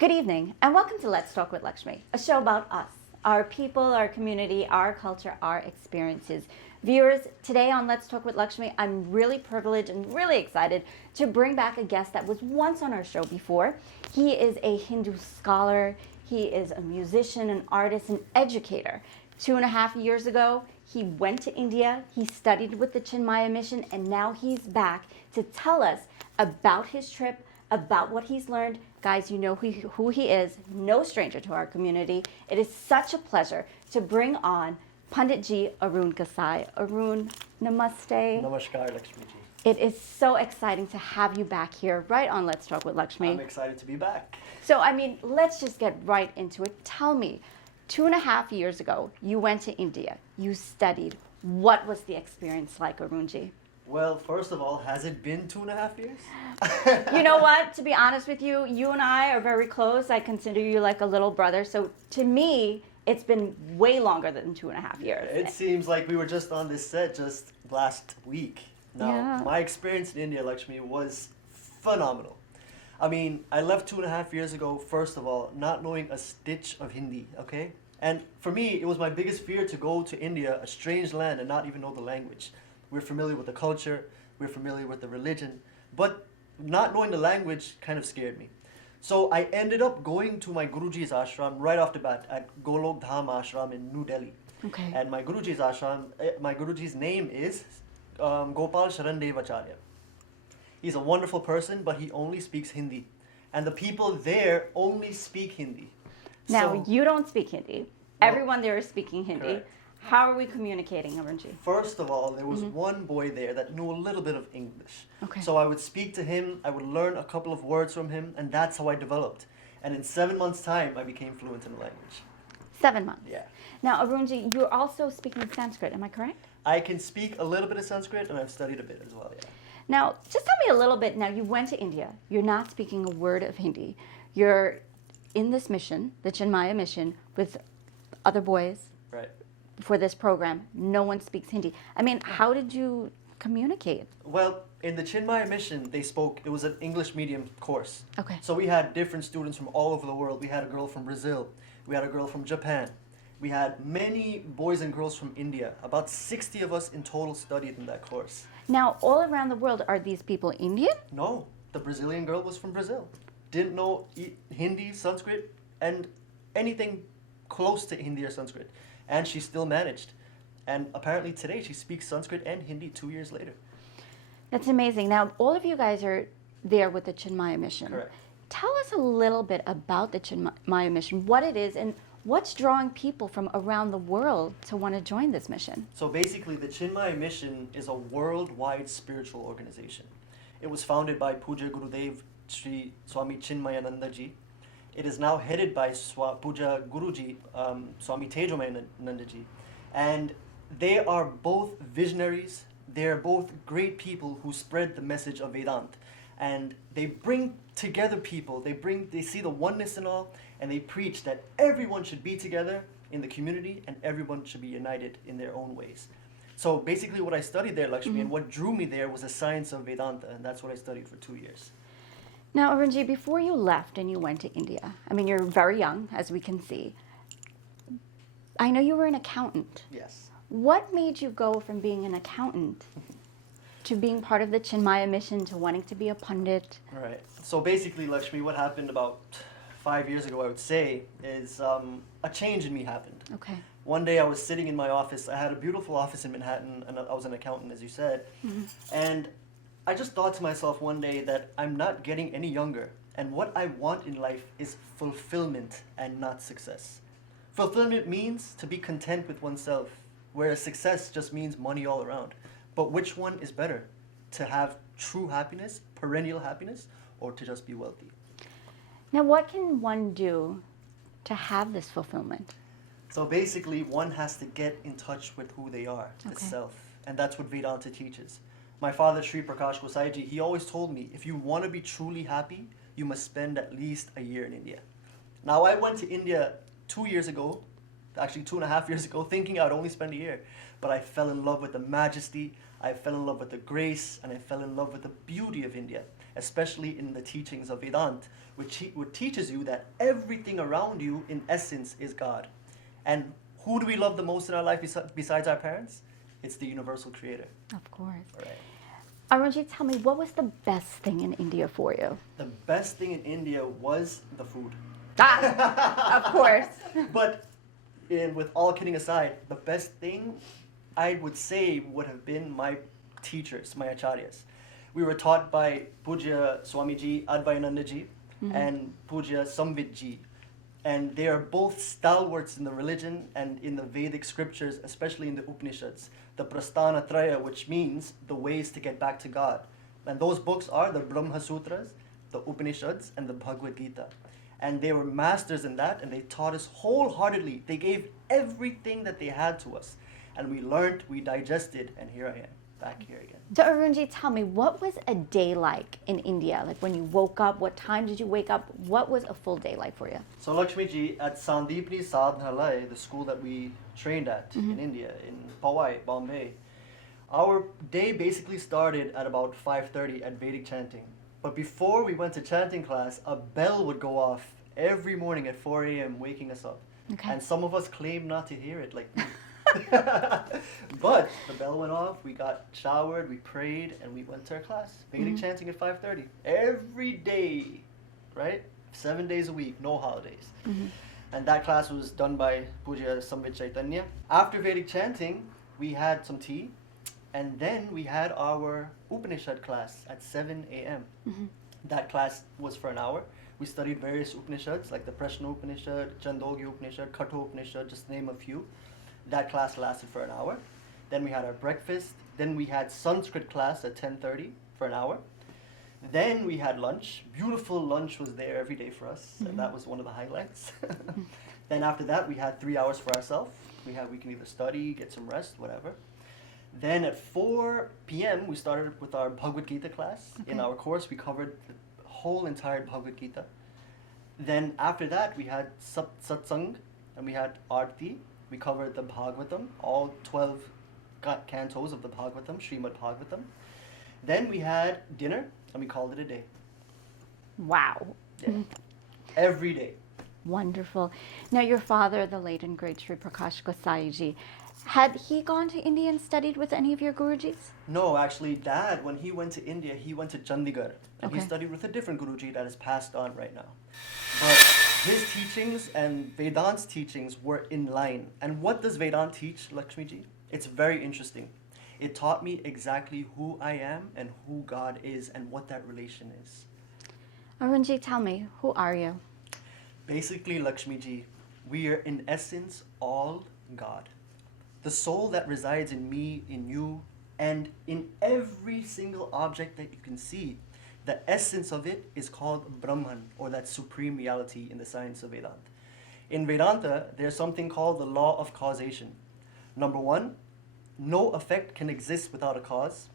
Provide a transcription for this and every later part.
Good evening, and welcome to Let's Talk with Lakshmi, a show about us, our people, our community, our culture, our experiences. Viewers, today on Let's Talk with Lakshmi, I'm really privileged and really excited to bring back a guest that was once on our show before. He is a Hindu scholar, he is a musician, an artist, an educator. 2.5 years ago, he went to India, he studied with the Chinmaya Mission, and now he's back to tell us about his trip, about what he's learned. Guys, you know who he is, no stranger to our community. It is such a pleasure to bring on Pandit Arun Gossai. Arun, namaste. Namaskar, Lakshmi ji. It is so exciting to have you back here, right on Let's Talk with Lakshmi. I'm excited to be back. So, let's just get right into it. Tell me, 2.5 years ago, you went to India, you studied. What was the experience like, Arunji? Well, first of all, has it been 2.5 years? You know what? To be honest with you, you and I are very close. I consider you like a little brother. So to me, it's been way longer than 2.5 years. It seems like we were just on this set just last week. Now, my experience in India, Lakshmi, was phenomenal. I left 2.5 years ago, first of all, not knowing a stitch of Hindi, okay? And for me, it was my biggest fear to go to India, a strange land, and not even know the language. We're familiar with the culture, we're familiar with the religion, but not knowing the language kind of scared me. So I ended up going to my Guruji's ashram right off the bat at Golok Dham ashram in New Delhi. Okay. And my Guruji's ashram, my Guruji's name is Gopal Sharandev Acharya. He's a wonderful person, but he only speaks Hindi. And the people there only speak Hindi. Now, So- you don't speak Hindi. No. Everyone there is speaking Hindi. Correct. How are we communicating, Arunji? First of all, there was one boy there that knew a little bit of English. Okay. So I would speak to him, I would learn a couple of words from him, and that's how I developed. And in 7 months' time, I became fluent in the language. 7 months. Yeah. Now, Arunji, you're also speaking Sanskrit, am I correct? I can speak a little bit of Sanskrit, and I've studied a bit as well, yeah. Now, just tell me a little bit. Now, you went to India. You're not speaking a word of Hindi. You're in this mission, the Chinmaya Mission, with other boys Right. for this program. No one speaks Hindi. How did you communicate? Well, in the Chinmaya Mission, it was an English medium course. Okay. So we had different students from all over the world. We had a girl from Brazil. We had a girl from Japan. We had many boys and girls from India. About 60 of us in total studied in that course. Now, all around the world, are these people Indian? No, the Brazilian girl was from Brazil. Didn't know Hindi, Sanskrit, and anything close to Hindi or Sanskrit. And she still managed. And apparently today she speaks Sanskrit and Hindi 2 years later. That's amazing. Now, all of you guys are there with the Chinmaya Mission. Correct. Tell us a little bit about the Chinmaya Mission, what it is, and what's drawing people from around the world to want to join this mission. So basically, the Chinmaya Mission is a worldwide spiritual organization. It was founded by Puja Gurudev Sri Swami Chinmayananda ji. It is now headed by Puja Guruji, Swami Tejomayananda ji. And they are both visionaries. They are both great people who spread the message of Vedanta. And they bring together people. They see the oneness in all, and they preach that everyone should be together in the community and everyone should be united in their own ways. So basically what I studied there, Lakshmi, and what drew me there was the science of Vedanta, and that's what I studied for 2 years. Now, Arunji, before you left and you went to India, you're very young, as we can see. I know you were an accountant. Yes. What made you go from being an accountant to being part of the Chinmaya Mission to wanting to be a pundit? Right. So basically, Lakshmi, what happened about 5 years ago, I would say, is a change in me happened. Okay. One day I was sitting in my office. I had a beautiful office in Manhattan, and I was an accountant, as you said. And I just thought to myself one day that I'm not getting any younger, and what I want in life is fulfillment and not success. Fulfillment means to be content with oneself, whereas success just means money all around. But which one is better? To have true happiness, perennial happiness, or to just be wealthy? Now, what can one do to have this fulfillment? So basically, one has to get in touch with who they are, the Okay. self. And that's what Vedanta teaches. My father, Shri Prakash Gossaiji, he always told me, if you want to be truly happy, you must spend at least a year in India. Now, I went to India 2 years ago, actually 2.5 years ago, thinking I'd only spend a year. But I fell in love with the majesty, I fell in love with the grace, and I fell in love with the beauty of India. especially in the teachings of Vedanta, which teaches you that everything around you, in essence, is God. And who do we love the most in our life besides our parents? It's the universal creator. Of course. Right. Arunji, tell me, what was the best thing in India for you? The best thing in India was the food. Of course. But with all kidding aside, the best thing I would say would have been my teachers, my acharyas. We were taught by Puja Swamiji Advayanandaji and Puja Samvidji. And they are both stalwarts in the religion and in the Vedic scriptures, especially in the Upanishads. The Prasthana Traya, which means the ways to get back to God. And those books are the Brahma Sutras, the Upanishads, and the Bhagavad Gita. And they were masters in that, and they taught us wholeheartedly. They gave everything that they had to us. And we learned, we digested, and here I am, back here again. So Arunji, tell me, what was a day like in India? Like when you woke up, what time did you wake up? What was a full day like for you? So Lakshmee ji, at Sandipni Sadhanalaya, the school that we trained at in India, in Powai, Bombay, our day basically started at about 5:30 at Vedic chanting. But before we went to chanting class, a bell would go off every morning at 4 a.m. waking us up. Okay. And some of us claim not to hear it, like me. But the bell went off, we got showered, we prayed, and we went to our class. Vedic chanting at 5:30. Every day, right? 7 days a week, no holidays. And that class was done by Puja Samvit Chaitanya. After Vedic chanting, we had some tea, and then we had our Upanishad class at 7 a.m. That class was for an hour. We studied various Upanishads, like the Prashna Upanishad, Chandogya Upanishad, Katha Upanishad, just to name a few. That class lasted for an hour. Then we had our breakfast. Then we had Sanskrit class at 10:30 for an hour. Then we had lunch. Beautiful lunch was there every day for us, and that was one of the highlights. Then after that, we had 3 hours for ourselves. We can either study, get some rest, whatever. Then at 4 p.m., we started with our Bhagavad Gita class. In our course, we covered the whole entire Bhagavad Gita. Then after that, we had satsang, and we had arti. We covered the Bhagavatam, all 12 cantos of the Bhagavatam, Srimad Bhagavatam. Then we had dinner, and we called it a day. Wow. Yeah. Every day. Wonderful. Now, your father, the late and great Shri Prakash Gossaiji, had he gone to India and studied with any of your Gurujis? No, actually, Dad, when he went to India, he went to Chandigarh. And he Okay. studied with a different Guruji that is passed on right now. But his teachings and Vedant's teachings were in line. And what does Vedanta teach, Lakshmi ji? It's very interesting. It taught me exactly who I am and who God is and what that relation is. Arunji, tell me, who are you? Basically, Lakshmi ji, we are in essence all God. The soul that resides in me, in you, and in every single object that you can see, the essence of it is called Brahman, or that supreme reality in the science of Vedanta. In Vedanta, there's something called the law of causation. Number one, no effect can exist without a cause.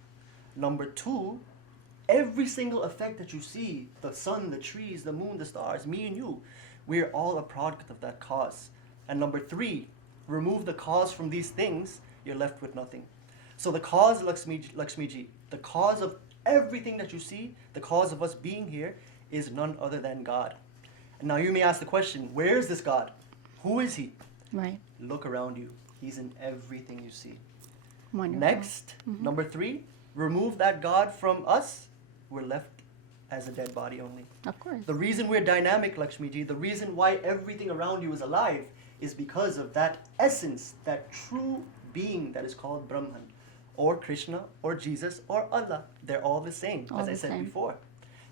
Number two, every single effect that you see, the sun, the trees, the moon, the stars, me and you, we're all a product of that cause. And number three, remove the cause from these things, you're left with nothing. So the cause, Lakshmi ji, the cause of everything that you see, the cause of us being here, is none other than God. And now you may ask the question, where is this God? Who is he? Right. Look around you. He's in everything you see. Wonderful. Next, number three, remove that God from us, we're left as a dead body only. Of course. The reason we're dynamic, Lakshmi ji, the reason why everything around you is alive is because of that essence, that true being that is called Brahman, or Krishna, or Jesus, or Allah. They're all the same, All as I the said same. before.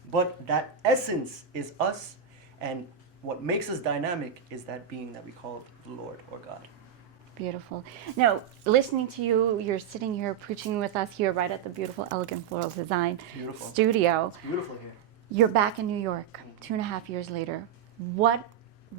But that essence is us, and what makes us dynamic is that being that we call the Lord or God. Beautiful. Now, listening to you, you're sitting here preaching with us here right at the beautiful, elegant Floral Design Beautiful. studio. It's beautiful here. You're back in New York 2.5 years later. What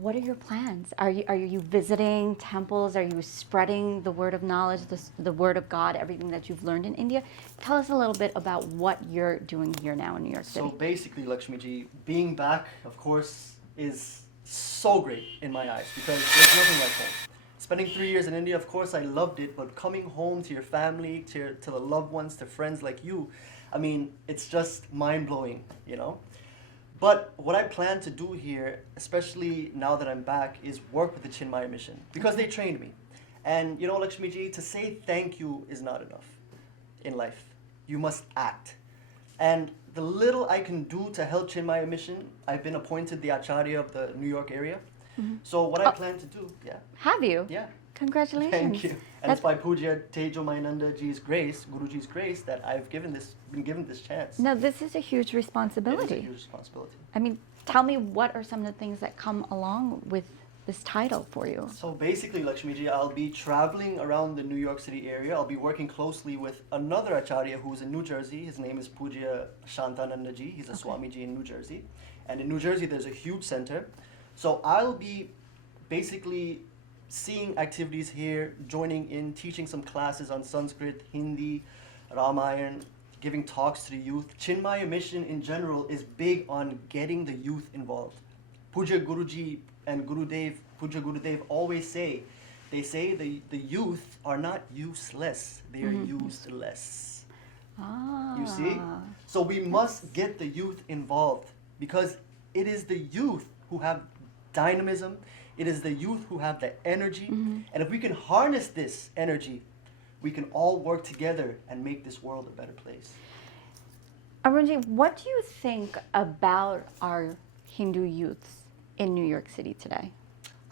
are your plans? Are you visiting temples? Are you spreading the word of knowledge, the word of God, everything that you've learned in India? Tell us a little bit about what you're doing here now in New York City. So basically, Lakshmi ji, being back, of course, is so great in my eyes because there's nothing like home. Spending 3 years in India, of course, I loved it, but coming home to your family, to the loved ones, to friends like you, I mean, it's just mind-blowing, you know? But what I plan to do here, especially now that I'm back, is work with the Chinmaya Mission because they trained me. And you know, Lakshmi ji, to say thank you is not enough in life. You must act. And the little I can do to help Chinmaya Mission, I've been appointed the Acharya of the New York area. So what I plan to do, Have you? yeah. Congratulations. Thank you. And it's by Puja Tejomayananda Ji's grace, Guruji's grace, that I've been given this chance. No, this is a huge responsibility. It is a huge responsibility. I mean, tell me, what are some of the things that come along with this title for you? So basically, Lakshmi ji, I'll be traveling around the New York City area. I'll be working closely with another Acharya who's in New Jersey. His name is Puja Shantananda Ji. He's a Swamiji in New Jersey. And in New Jersey, there's a huge center. So I'll be basically seeing activities here, joining in, teaching some classes on Sanskrit, Hindi, Ramayana, giving talks to the youth. Chinmaya Mission in general is big on getting the youth involved. Puja Guruji and Puja Gurudev always say, they say the youth are not useless, they are useless. You see? So we must get the youth involved because it is the youth who have dynamism, it is the youth who have the energy, and if we can harness this energy, we can all work together and make this world a better place. Arunji, what do you think about our Hindu youths in New York City today?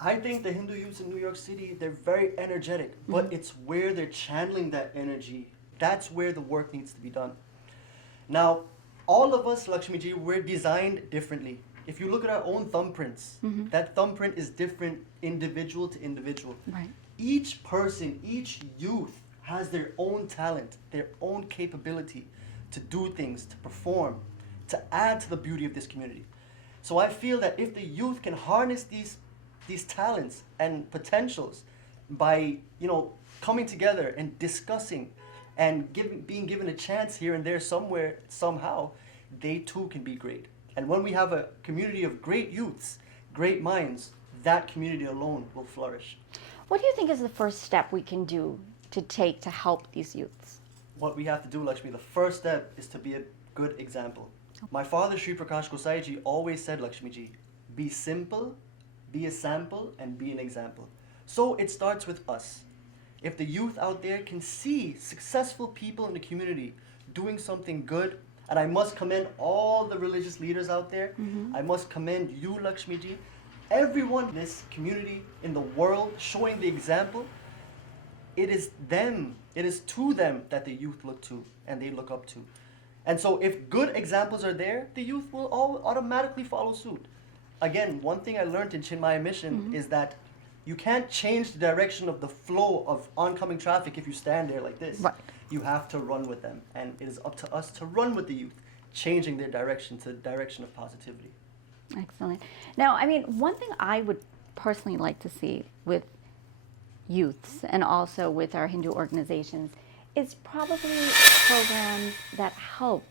I think the Hindu youths in New York City, they're very energetic, but it's where they're channeling that energy. That's where the work needs to be done. Now, all of us, Lakshmi ji, we're designed differently. If you look at our own thumbprints, that thumbprint is different individual to individual. Right. Each person, each youth has their own talent, their own capability to do things, to perform, to add to the beauty of this community. So I feel that if the youth can harness these talents and potentials by, you know, coming together and discussing and being given a chance here and there somewhere, somehow, they too can be great. And when we have a community of great youths, great minds, that community alone will flourish. What do you think is the first step we can do to take to help these youths? What we have to do, Lakshmi, the first step is to be a good example. My father, Shri Prakash Gossaiji, always said, Lakshmi ji, be simple, be a sample, and be an example. So it starts with us. If the youth out there can see successful people in the community doing something good, and I must commend all the religious leaders out there, I must commend you, Lakshmi ji, everyone in this community, in the world, showing the example. It is them, it is to them that the youth look to and they look up to. And so if good examples are there, the youth will all automatically follow suit. Again, one thing I learned in Chinmaya Mission is that you can't change the direction of the flow of oncoming traffic if you stand there like this. Right. You have to run with them. And it is up to us to run with the youth, changing their direction to the direction of positivity. Excellent. Now, I mean, one thing I would personally like to see with youths and also with our Hindu organizations is probably programs that help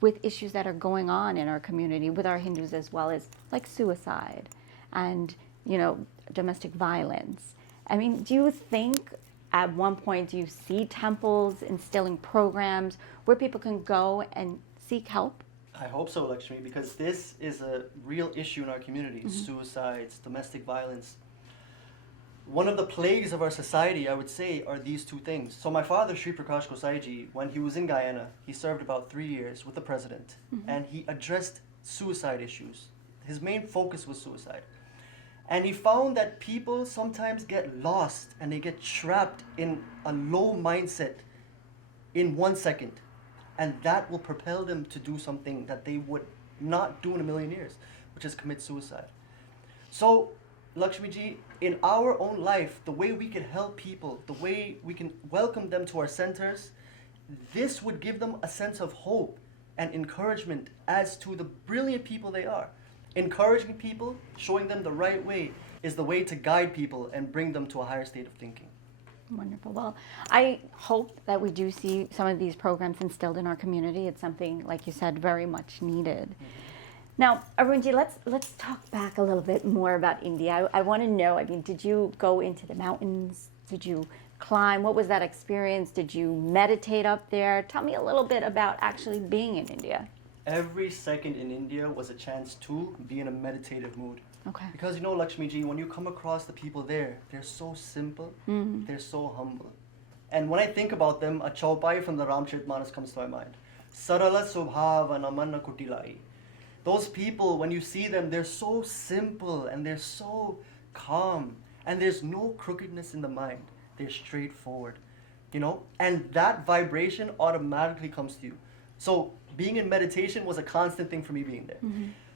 with issues that are going on in our community with our Hindus as well, as like suicide and, you know, domestic violence. I mean, do you think at one point, do you see temples instilling programs where people can go and seek help? I hope so, Lakshmi, because this is a real issue in our community. Suicides, domestic violence. One of the plagues of our society, I would say, are these two things. So my father, Shri Prakash Gossaiji, when he was in Guyana, he served about 3 years with the president, and he addressed suicide issues. His main focus was suicide. And he found that people sometimes get lost and they get trapped in a low mindset in 1 second. And that will propel them to do something that they would not do in a million years, which is commit suicide. So, Lakshmi ji, in our own life, the way we can help people, the way we can welcome them to our centers, this would give them a sense of hope and encouragement as to the brilliant people they are. Encouraging people, showing them the right way, is the way to guide people and bring them to a higher state of thinking. Wonderful. Well, I hope that we do see some of these programs instilled in our community. It's something, like you said, very much needed. Now, Arunji, let's talk back a little bit more about India. I want to know, I mean, did you go into the mountains? Did you climb? What was that experience? Did you meditate up there? Tell me a little bit about actually being in India. Every second in India was a chance to be in a meditative mood. Okay. Because you know, Lakshmi ji, when you come across the people there, they're so simple, they're so humble. And when I think about them, a chaupai from the Ramcharitmanas comes to my mind. Sarala subhava namanna kutilai. Those people, when you see them, they're so simple and they're so calm. And there's no crookedness in the mind. They're straightforward, you know? And that vibration automatically comes to you. So being in meditation was a constant thing for me being there.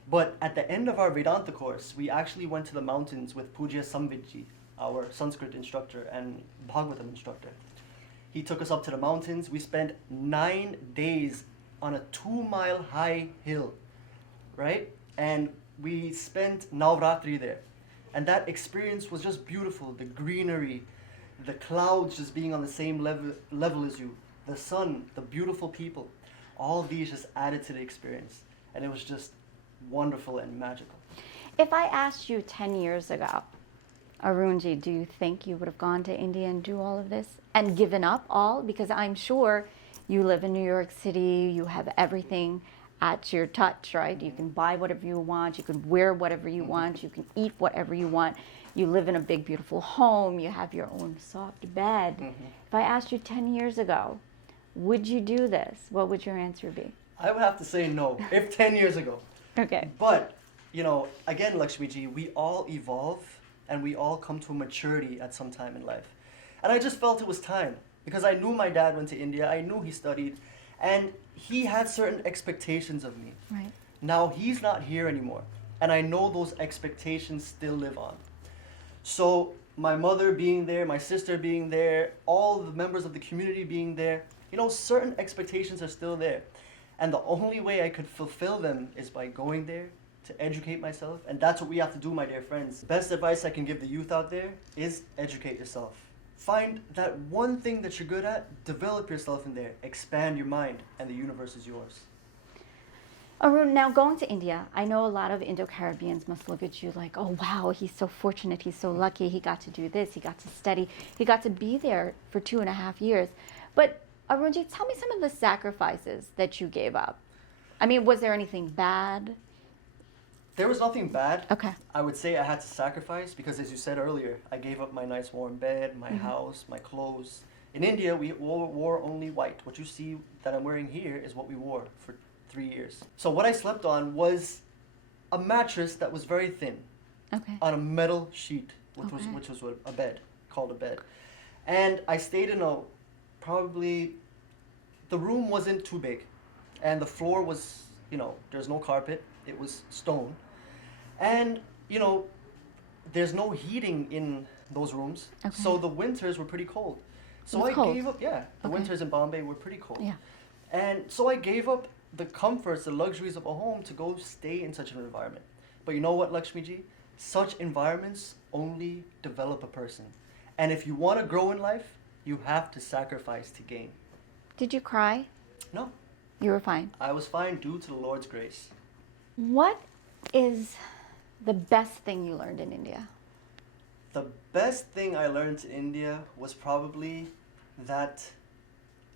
But at the end of our Vedanta course, we actually went to the mountains with Pujya Samvidji, our Sanskrit instructor and Bhagavatam instructor. He took us up to the mountains. We spent 9 days on a 2-mile high hill, right? And we spent Navratri there. And that experience was just beautiful. The greenery, the clouds just being on the same level as you, the sun, the beautiful people. All of these just added to the experience. And it was just wonderful and magical. If I asked you 10 years ago, Arunji, do you think you would have gone to India and do all of this and given up all? Because I'm sure you live in New York City, you have everything at your touch, right? You can buy whatever you want, you can wear whatever you want, you can eat whatever you want. You live in a big, beautiful home, you have your own soft bed. If I asked you 10 years ago, would you do this? What would your answer be? I would have to say no, if 10 years ago. Okay. But, you know, again, Lakshmi ji, we all evolve and we all come to a maturity at some time in life. And I just felt it was time because I knew my dad went to India, I knew he studied, and he had certain expectations of me. Right. Now he's not here anymore, and I know those expectations still live on. So my mother being there, my sister being there, all the members of the community being there, you know, certain expectations are still there. And the only way I could fulfill them is by going there to educate myself. And that's what we have to do, my dear friends. Best advice I can give the youth out there is educate yourself. Find that one thing that you're good at, develop yourself in there, expand your mind, and the universe is yours. Arun, now going to India, I know a lot of Indo-Caribbeans must look at you like, oh wow, he's so fortunate, he's so lucky, he got to do this, he got to study, he got to be there for 2.5 years. But Arunji, tell me some of the sacrifices that you gave up. I mean, was there anything bad? There was nothing bad. Okay. I would say I had to sacrifice because, as you said earlier, I gave up my nice warm bed, my house, my clothes. In India, we wore only white. What you see that I'm wearing here is what we wore for 3 years. So what I slept on was a mattress that was very thin, on a metal sheet, which was a bed, called a bed. And I stayed in a probably, the room wasn't too big, and the floor was, you know, there's no carpet, it was stone. And, you know, there's no heating in those rooms, so the winters were pretty cold. So I gave up, the winters in Bombay were pretty cold. Yeah. And so I gave up the comforts, the luxuries of a home to go stay in such an environment. But you know what, Lakshmi ji? Such environments only develop a person. And if you want to grow in life, you have to sacrifice to gain. Did you cry? No. You were fine. I was fine due to the Lord's grace. What is the best thing you learned in India? The best thing I learned in India was probably that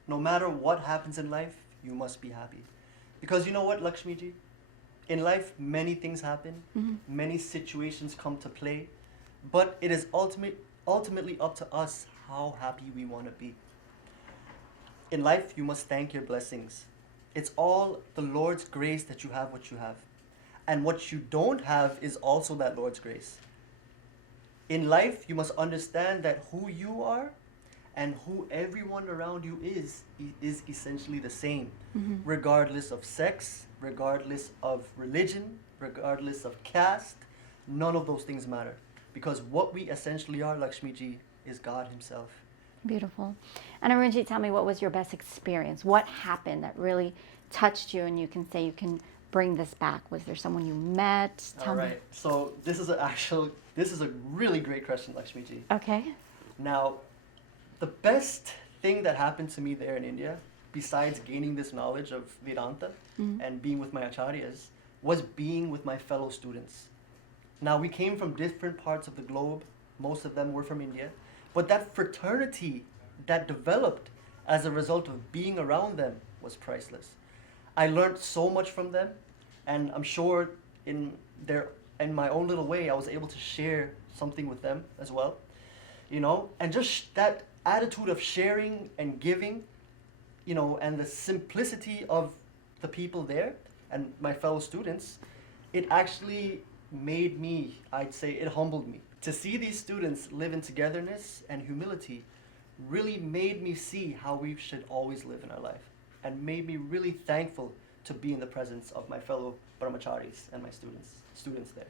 no matter what happens in life, you must be happy. Because you know what, Lakshmi ji? In life, many things happen, many situations come to play, but it is ultimately up to us how happy we want to be. In life, you must thank your blessings. It's all the Lord's grace that you have what you have. And what you don't have is also that Lord's grace. In life, you must understand that who you are and who everyone around you is essentially the same, regardless of sex, regardless of religion, regardless of caste. None of those things matter. Because what we essentially are, Lakshmi ji, is God himself. Beautiful. And Arunji, tell me, what was your best experience? What happened that really touched you and you can say you can bring this back? Was there someone you met? All right. So this is a really great question, Lakshmi ji. Okay. Now, the best thing that happened to me there in India, besides gaining this knowledge of Vedanta and being with my Acharyas, was being with my fellow students. Now, we came from different parts of the globe. Most of them were from India. But that fraternity that developed as a result of being around them was priceless. I learned so much from them, and I'm sure in my own little way, I was able to share something with them as well, and just that attitude of sharing and giving, and the simplicity of the people there and my fellow students, it actually made me, I'd say, it humbled me. To see these students live in togetherness and humility really made me see how we should always live in our life, and made me really thankful to be in the presence of my fellow brahmacharis and my students there.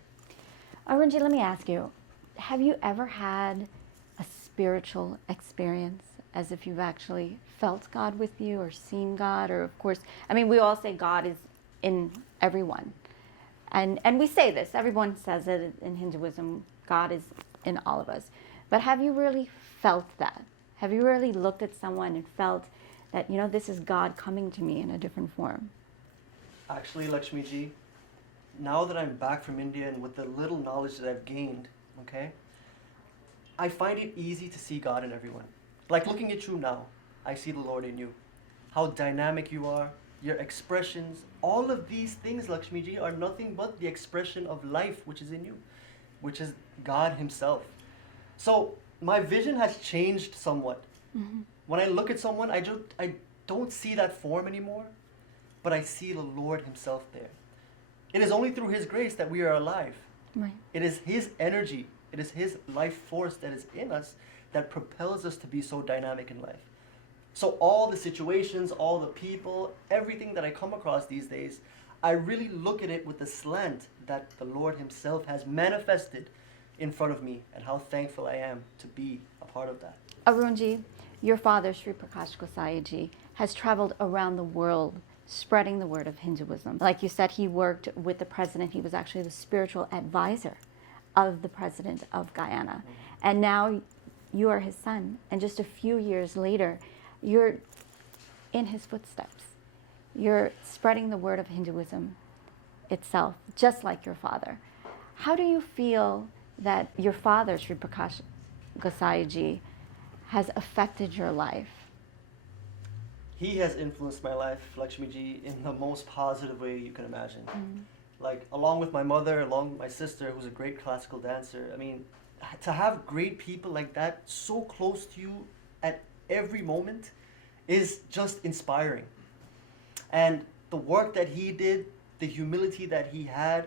Arunji, let me ask you, have you ever had a spiritual experience, as if you've actually felt God with you or seen God? Or, of course, I mean, we all say God is in everyone. And we say this, everyone says it in Hinduism, God is in all of us. But have you really felt that? Have you really looked at someone and felt that, this is God coming to me in a different form? Actually, Lakshmi ji, now that I'm back from India and with the little knowledge that I've gained, okay, I find it easy to see God in everyone. Like looking at you now, I see the Lord in you. How dynamic you are, your expressions, all of these things, Lakshmi ji, are nothing but the expression of life which is in you, which is God Himself. So my vision has changed somewhat. Mm-hmm. When I look at someone, I don't see that form anymore, but I see the Lord Himself there. It is only through His grace that we are alive. Right. It is His energy, it is His life force that is in us that propels us to be so dynamic in life. So all the situations, all the people, everything that I come across these days, I really look at it with the slant that the Lord Himself has manifested in front of me, and how thankful I am to be a part of that. Arunji, your father, Shri Prakash Gossaiji, has traveled around the world spreading the word of Hinduism. Like you said, he worked with the president. He was actually the spiritual advisor of the president of Guyana. And now you are his son. And just a few years later, you're in his footsteps. You're spreading the word of Hinduism itself, just like your father. How do you feel that your father, Shri Prakash Gossaiji, has affected your life? He has influenced my life, Lakshmi ji, in the most positive way you can imagine. Like, along with my mother, along with my sister, who's a great classical dancer, I mean, to have great people like that so close to you at every moment is just inspiring. And the work that he did, the humility that he had,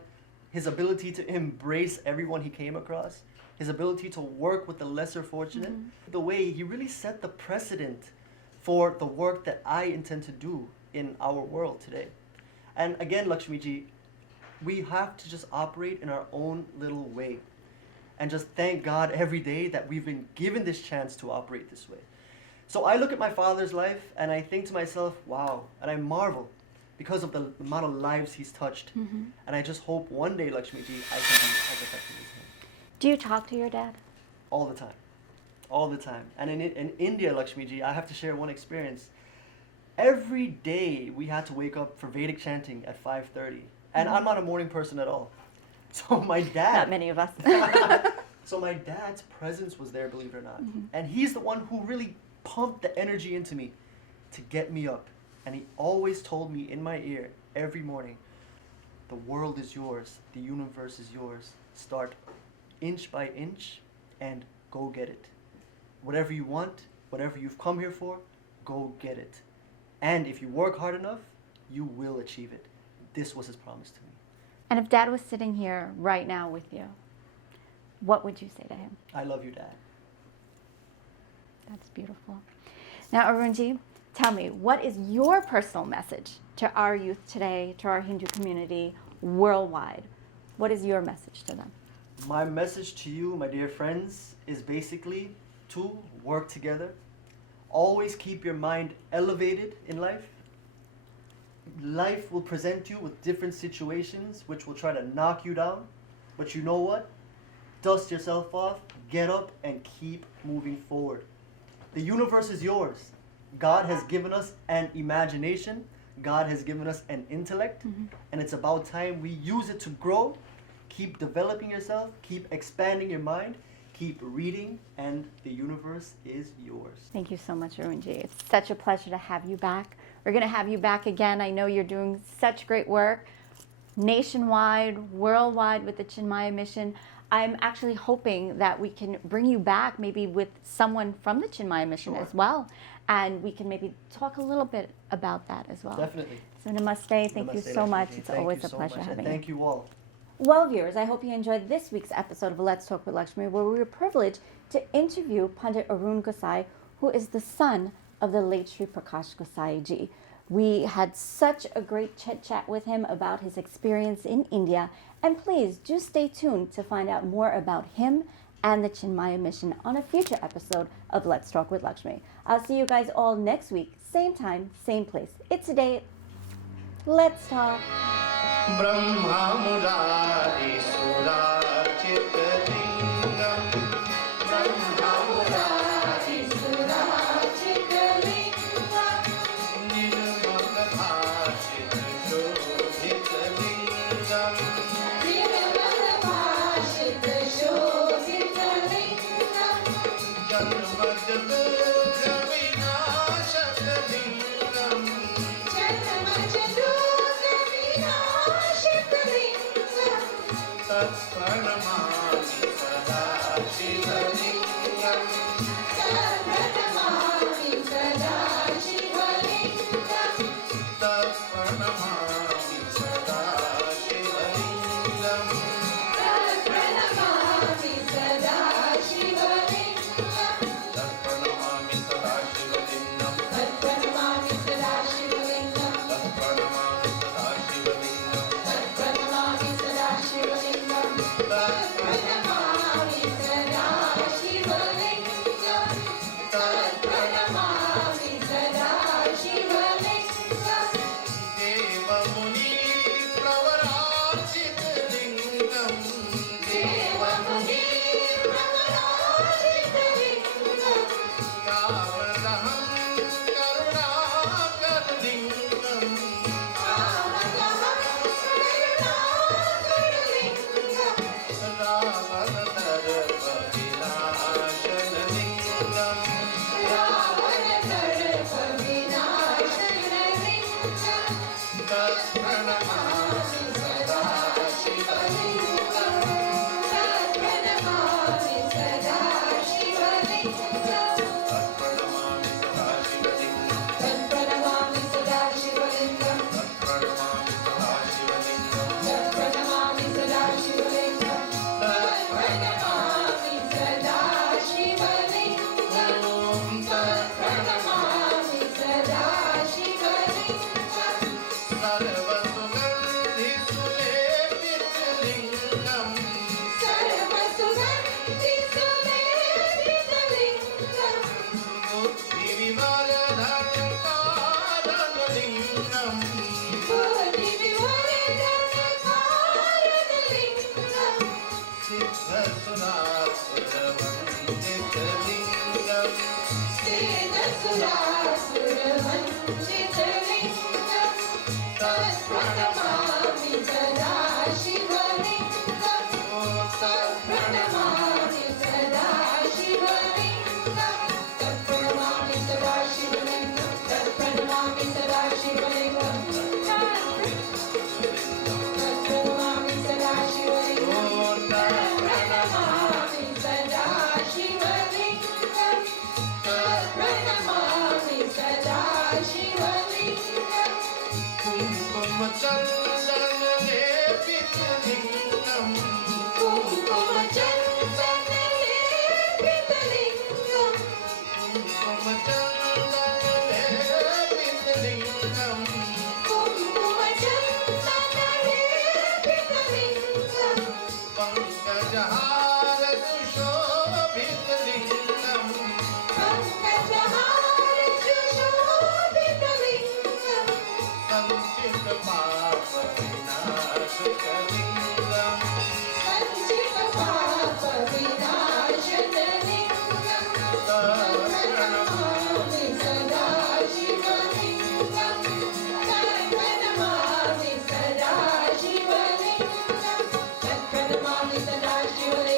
his ability to embrace everyone he came across, his ability to work with the lesser fortunate, the way he really set the precedent for the work that I intend to do in our world today. And again, Lakshmi ji, we have to just operate in our own little way and just thank God every day that we've been given this chance to operate this way. So I look at my father's life and I think to myself, wow, and I marvel because of the amount of lives he's touched. And I just hope one day, Lakshmi ji, I can be as effective as him. Do you talk to your dad? All the time. All the time. And in India, Lakshmi ji, I have to share one experience. Every day we had to wake up for Vedic chanting at 5:30. And I'm not a morning person at all. So my dad... Not many of us. So my dad's presence was there, believe it or not. And he's the one who really pumped the energy into me to get me up. And he always told me in my ear every morning, the world is yours, the universe is yours. Start inch by inch and go get it. Whatever you want, whatever you've come here for, go get it. And if you work hard enough, you will achieve it. This was his promise to me. And if Dad was sitting here right now with you, what would you say to him? I love you, Dad. That's beautiful. Now, Arunji, tell me, what is your personal message to our youth today, to our Hindu community worldwide? What is your message to them? My message to you, my dear friends, is basically to work together. Always keep your mind elevated in life. Life will present you with different situations which will try to knock you down. But you know what? Dust yourself off, get up, and keep moving forward. The universe is yours. God has given us an imagination. God has given us an intellect. And it's about time we use it to grow. Keep developing yourself. Keep expanding your mind. Keep reading, and the universe is yours. Thank you so much, Arunji. It's such a pleasure to have you back. We're going to have you back again. I know you're doing such great work nationwide, worldwide with the Chinmaya Mission. I'm actually hoping that we can bring you back maybe with someone from the Chinmaya Mission as well. And we can maybe talk a little bit about that as well. Definitely. So namaste. Thank you so much. It's always a pleasure having you. Thank you all. Well, viewers, I hope you enjoyed this week's episode of Let's Talk with Lakshmi, where we were privileged to interview Pandit Arun Gossai, who is the son of the late Shri Prakash Gossaiji. We had such a great chit-chat with him about his experience in India, and please do stay tuned to find out more about him and the Chinmaya Mission on a future episode of Let's Talk with Lakshmi. I'll see you guys all next week, same time, same place. It's a date. Let's talk. Brahma Murari Surachithalingam Brahma Murari Surachithalingam Nirmala Bhashit Shobhitalingam Nirmala Bhashit Shobhitalingam Janma Jalodra Vinashakalingam Janma Jalodra Vinashakalingam Tatpranamami Sada Shivalingam Tatpranamami Sada Shivalingam Tatpranamami Sada Shivalingam Tatpranamami Sada Shivalingam Tatpranamami Sada Shivalingam Tatpranamami Sada Shivalingam Tatpranamami Sada Shivalingam Tatpranamami Sada Shivalingam Tatpranamami Sada Shivalingam Tatpranamami Sada Shivalingam Deva Muni Pravarachithalingam Deva Muni Pravarachithalingam Yavalaham Karunakarlingam Yavalaham Karunakarlingam Ravanadarpa Vinashakalingam Ravanadarpa Vinashakalingam Tatpranamami Sada Shivalingam Tatpranamami Sada Shivalingam Tatpranamami Sada Shivalingam Tatpranamami Sada Shivalingam Tatpranamami Sada Shivalingam Tatpranamami Sada Shivalingam Tatpranamami Sada Shivalingam Tatpranamami Sada Shivalingam Sarvasugandhi Sulephitalingam Sarvasugandhi Sulephitalingam Buddhi Vivaradhanakaranalingam Buddhi Vivaradhanakaranalingam Siddhasurasurvanditalingam Siddhasurasurvanditalingam Tatpranamami Sada Shivalingam Tatpranamami Sada Shivalingam Tatpranamami Sada Shivalingam Tatpranamami Sada Shivalingam Tatpranamami Sada Shivalingam Tatpranamami Sada Shivalingam Tatpranamami Sada Shivalingam Kumkuma Chandan Lepitalingam Kumkuma Chandan Lepitalingam Kumkuma Chandan Lepitalingam Kumkuma Chandan Lepitalingam Pankajharatu Shobhitalingam Pankajharatu Shobhitalingam Sanchita Papa Vinashakalingam Sanchita Papa Vinashakalingam Tatpranamami Sada Shivalingam Tatpranamami Sada Shivalingam Tatpranamami Sada Shivalingam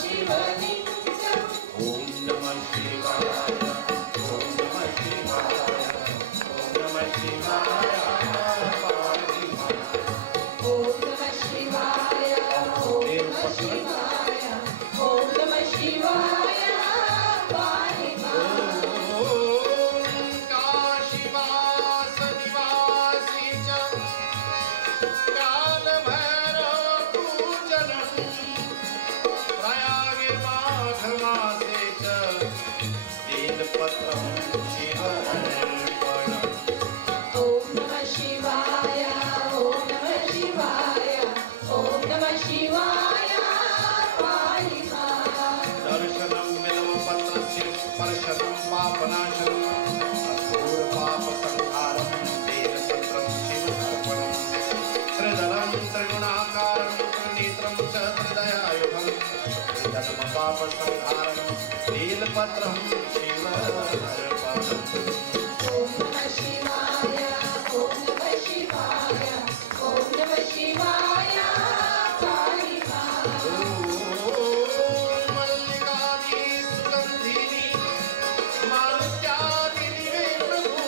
शिवलिङ्गम् Om Namah Shivaya. Om Namah Shivaya. Om Namah Shivaya. ॐ नमः शिवाय ॐ नमः शिवाय ॐ नमः शिवाय पाहि माम् Om Kashivasa Nivasi Cha Kalabhairav Pujanam Prayage Madhamase Cha Vedapatram Shivarpanam ॐ नमः शिवाय ॐ नमः शिवाय ॐ नमः शिवाय पाहि माम् Darshanam Vilampatrasya Sparshanam Papanashanam Aghora Papa Sangharam Vedapatram Shivarpanam Tridalam Triguణాకారం Trinetram Cha Tridayayutam Tridanam Papa Sangharam Vedapatram Shivarpanam ॐ नमः शिवाय ॐ नमः शिवाय ॐ नमः शिवाय पाहि माम् मल्लिकानि सुगन्धिनि मारुत्यादिनिवे प्रभु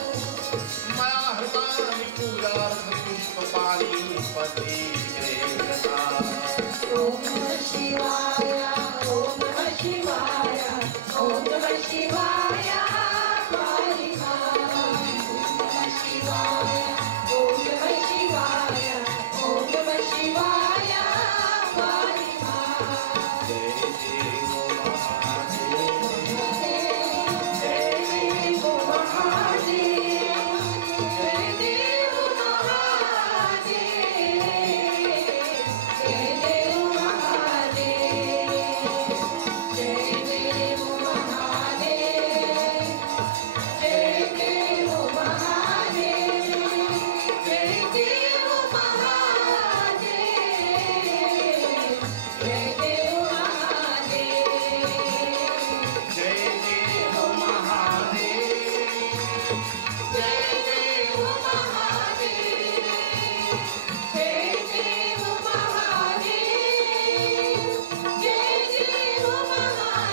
मया हृतानि पूजार्थं पुष्पपाणि पतिरे यथा ॐ नमः शिवाय ॐ नमः शिवाय ॐ नमः शिवाय पाहि माम् ॐ नमः शिवाय ॐ नमः शिवाय ॐ नमः शिवाय पाहि माम् जय देव महादेव जय देव महादेव जय देव महादेव जय देव महादेव जय देव महादेव जय देव महादेव जय देव महादेव जय देव महादेव जय देव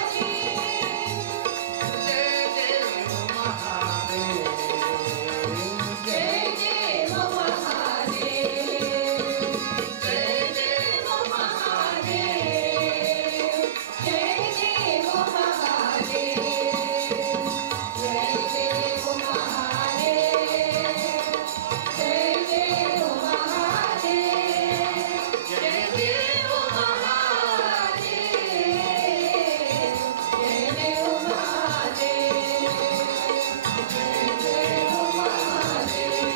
महादेव जय देव महादेव जय देव महादेव जय देव महादेव जय देव महादेव जय देव महादेव जय देव महादेव जय देव महादेव जय देव महादेव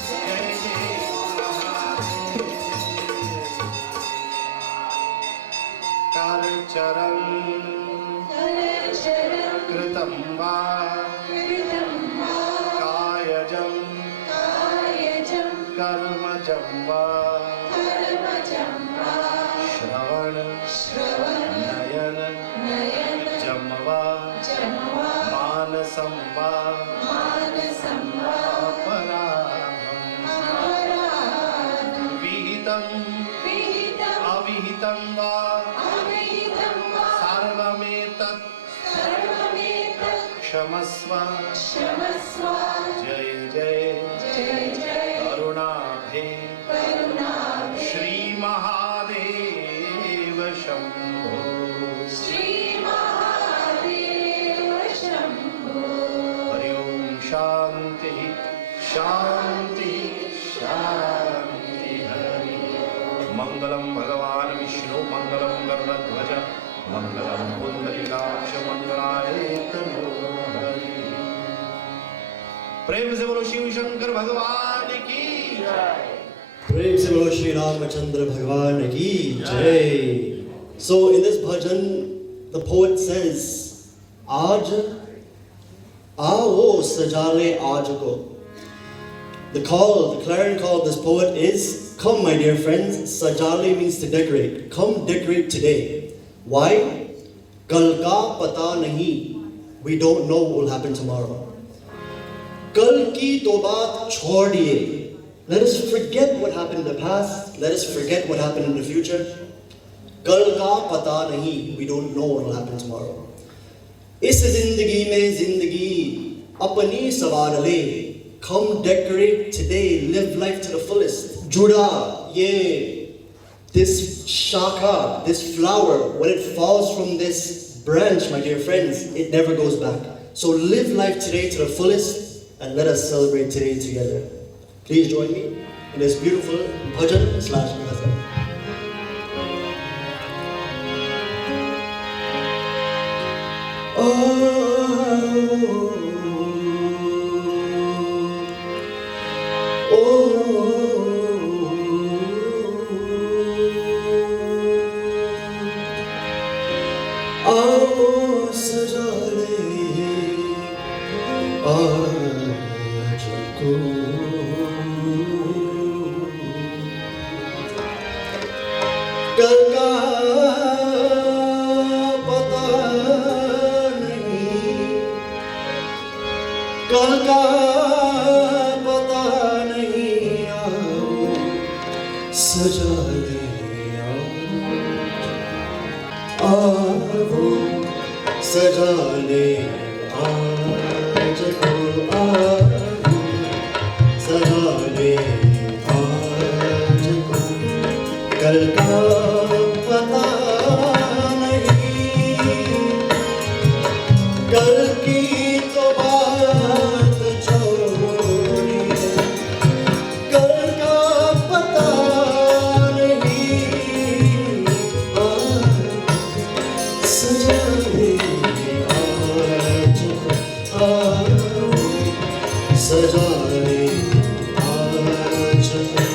जय देव महादेव जय देव करचरं महादेव कृतं वा कृतं वा कायजं कायजं कर्मजं वा कर्मजं वा श्रवण श्रवण नयन नयन जं वा जं वा मानसं वा मानसं वा अपराधं अपराधं विहितं विहितम् अविहितं वा अविहितं वा सर्वमेतत् सर्वमेतत् क्षमस्व क्षमस्व जय जय जय जय करुणाभे करुणाभे श्री महादेव शंभो श्री महादेव शंभो हरि ओम शांति शांति शांति हरि मंगलम भगवान विष्णु मंगलम गरुड़ध्वज मंगलम पुंडरीकाक्ष मंगलाय तनो हरि प्रेम से बोलो शिव शंकर भगवान की जय प्रेम से बोलो श्री रामचंद्र भगवान की जय. So in this bhajan, the poet says, "Aaj aao sajale aaj ko." The clarion call of this poet is, "Come, my dear friends." Sajale means to decorate. Come, decorate today. Why? Kal ka pata nahi. We don't know what will happen tomorrow. Kal ki to baat chhod diye. Let us forget what happened in the past. Let us forget what happened in the future. कल का पता नहीं, we don't know what will happen tomorrow. इस जिंदगी में जिंदगी अपनी सवार ले, come decorate today, live life to the fullest. Juda, ye, this shaka, this flower, when it falls from this branch, my dear friends, it never goes back. So live life today to the fullest and let us celebrate today together. Please join me in this beautiful bhajan/ghazal. कल का पता नहीं, आओ सजा ले, आओ सजा ले आज को, आओ सजा ले आज को, कल का पता नहीं, कल की तो बात छोड़िए, कल का पता नहीं, सजा ले आज को, सजा ले आज को.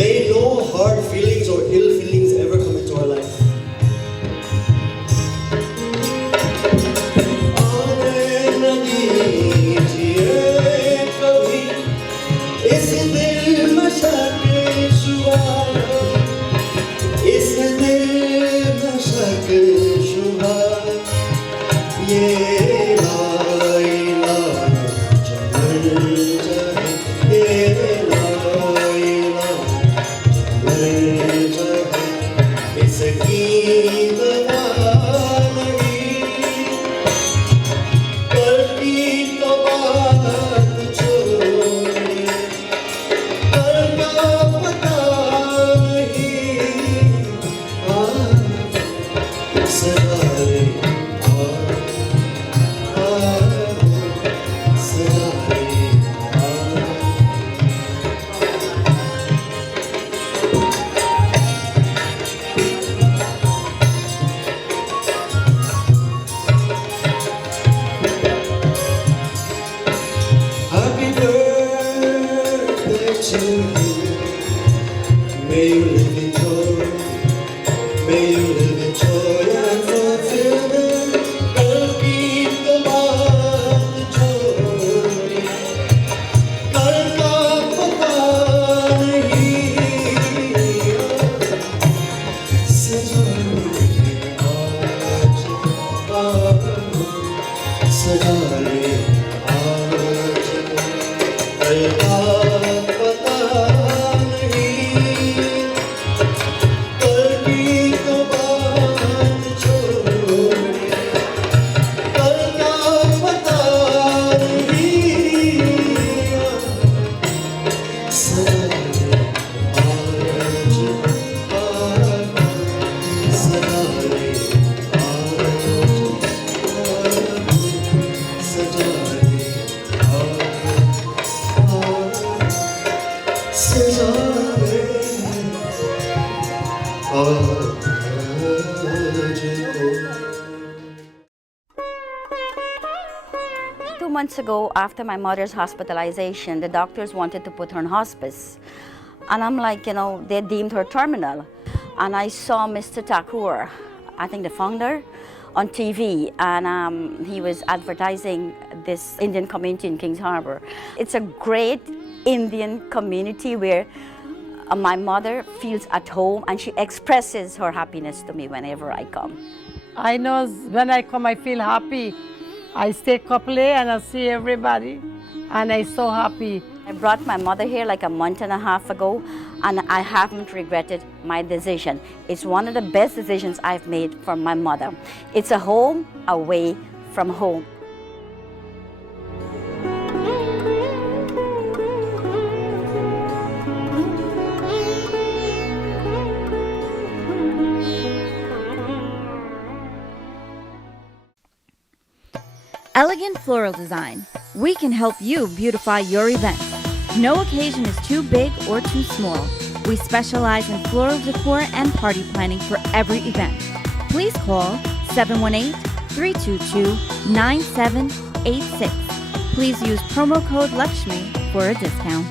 May no hard feelings or ill feelings ever come into our life. Kal ki 2 months ago, after my mother's hospitalization, the doctors wanted to put her on hospice. And I'm like, you know, they deemed her terminal. And I saw Mr. Thakur, I think the founder, on TV, and he was advertising this Indian community in Kings Harbor. It's a great Indian community where my mother feels at home, and she expresses her happiness to me whenever I come. I know when I come, I feel happy. I stay couple and I see everybody, and I'm so happy. I brought my mother here like a month and a half ago, and I haven't regretted my decision. It's one of the best decisions I've made for my mother. It's a home away from home. Elegant Floral Design. We can help you beautify your event. No occasion is too big or too small. We specialize in floral decor and party planning for every event. Please call 718-322-9786. Please use promo code Lakshmee for a discount.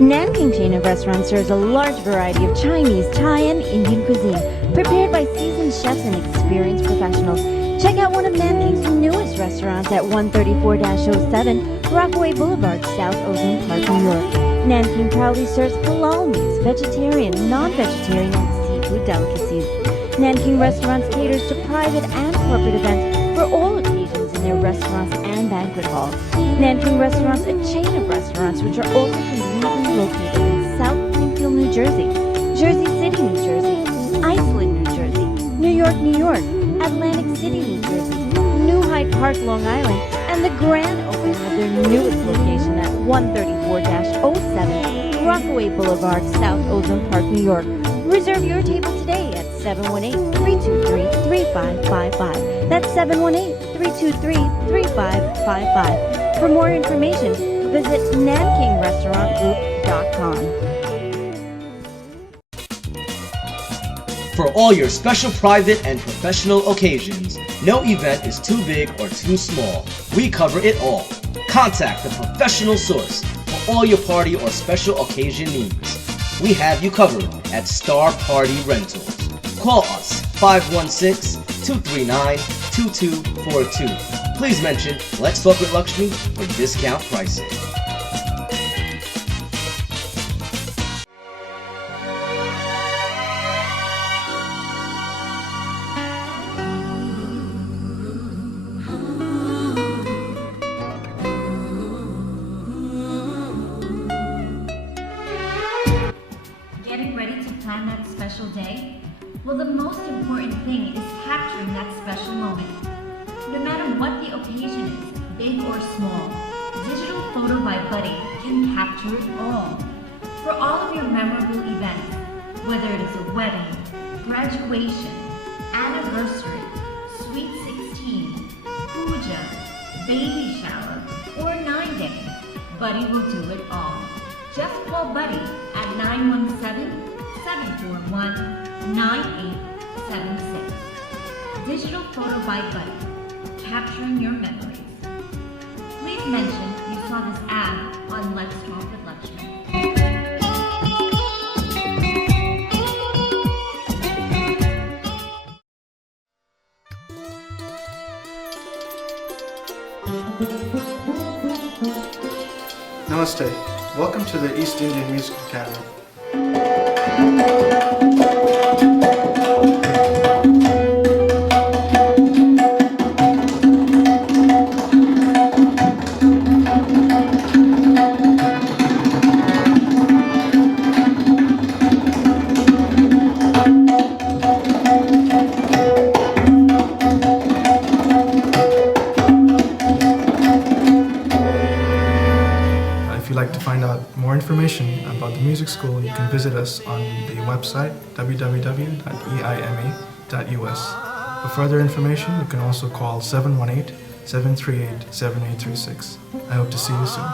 Nanking chain of restaurants serves a large variety of Chinese, Thai, and Indian cuisine, prepared by seasoned chefs and experienced professionals. Check out one of Nanking's newest restaurants at 134-07 Rockaway Boulevard, South Ozone Park, New York. Nanking proudly serves halal meats, vegetarian, non-vegetarian, and seafood delicacies. Nanking Restaurants caters to private and corporate events for all occasions in their restaurants and banquet halls. Nanking Restaurants, a chain of restaurants which are also conveniently located in South Plainfield, New Jersey, Jersey City, New Jersey, Iceland, New Jersey, New York, New York, Atlantic City, New Jersey, New Hyde Park, Long Island, and the grand opening of their newest location at 134-07 Rockaway Boulevard, South Ozone Park, New York. Reserve your table today at 718-323-3555. That's 718-323-3555. For more information, visit nankingRestaurantGroup.com. For all your special private and professional occasions, no event is too big or too small. We cover it all. Contact the professional source for all your party or special occasion needs. We have you covered at Star Party Rentals. Call us 516-239-2242. Please mention Let's Talk with Lakshmi for discount pricing. Getting ready to plan that special day? Well, the most important thing is capturing that special moment. No matter what the occasion is, big or small, Digital Photo by Buddy can capture it all. For all of your memorable events, whether it is a wedding, graduation, anniversary, sweet 16, puja, baby shower, or 9-day, Buddy will do it all. Just call Buddy at 917-741-9876. Digital Photo by Buddy, capturing your memories. Please mention you saw this ad on Let's Talk with Lakshmi. Namaste. Welcome to the East Indian Music Academy. If you'd like to find out more information about the music school, you can visit us on the website www.eime.us. For further information, you can also call 738-7836. I hope to see you soon.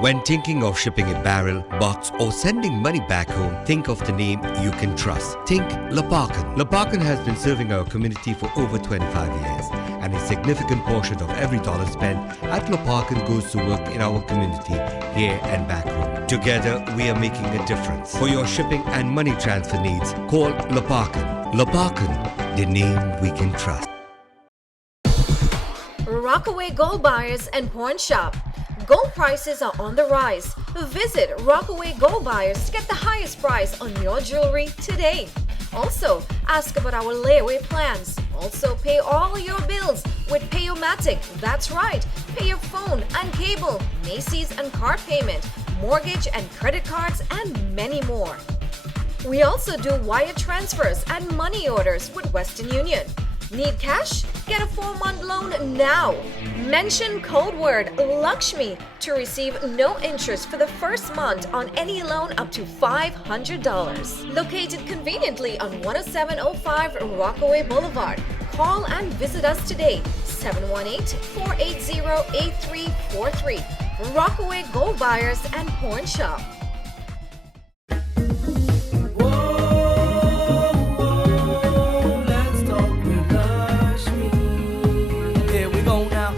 When thinking of shipping a barrel, box or sending money back home, think of the name you can trust. Think Lapakan. Lapakan has been serving our community for over 25 years, and a significant portion of every dollar spent at Lapakan goes to work in our community here and back home. Together, we are making a difference. For your shipping and money transfer needs, call Lapakan. Lapakan, the name we can trust. Rockaway Gold Buyers and Pawn Shop. Gold prices are on the rise. Visit Rockaway Gold Buyers to get the highest price on your jewelry today. Also, ask about our layaway plans. Also, pay all your bills with Payomatic. That's right, pay your phone and cable, Macy's and card payment, mortgage and credit cards, and many more. We also do wire transfers and money orders with Western Union. Need cash? Get a 4-month loan now. Mention code word Lakshmee to receive no interest for the first month on any loan up to $500. Located conveniently on 10705 Rockaway Boulevard. Call and visit us today, 718-480-8343. Rockaway Gold Buyers and Pawn Shop. Here we go now.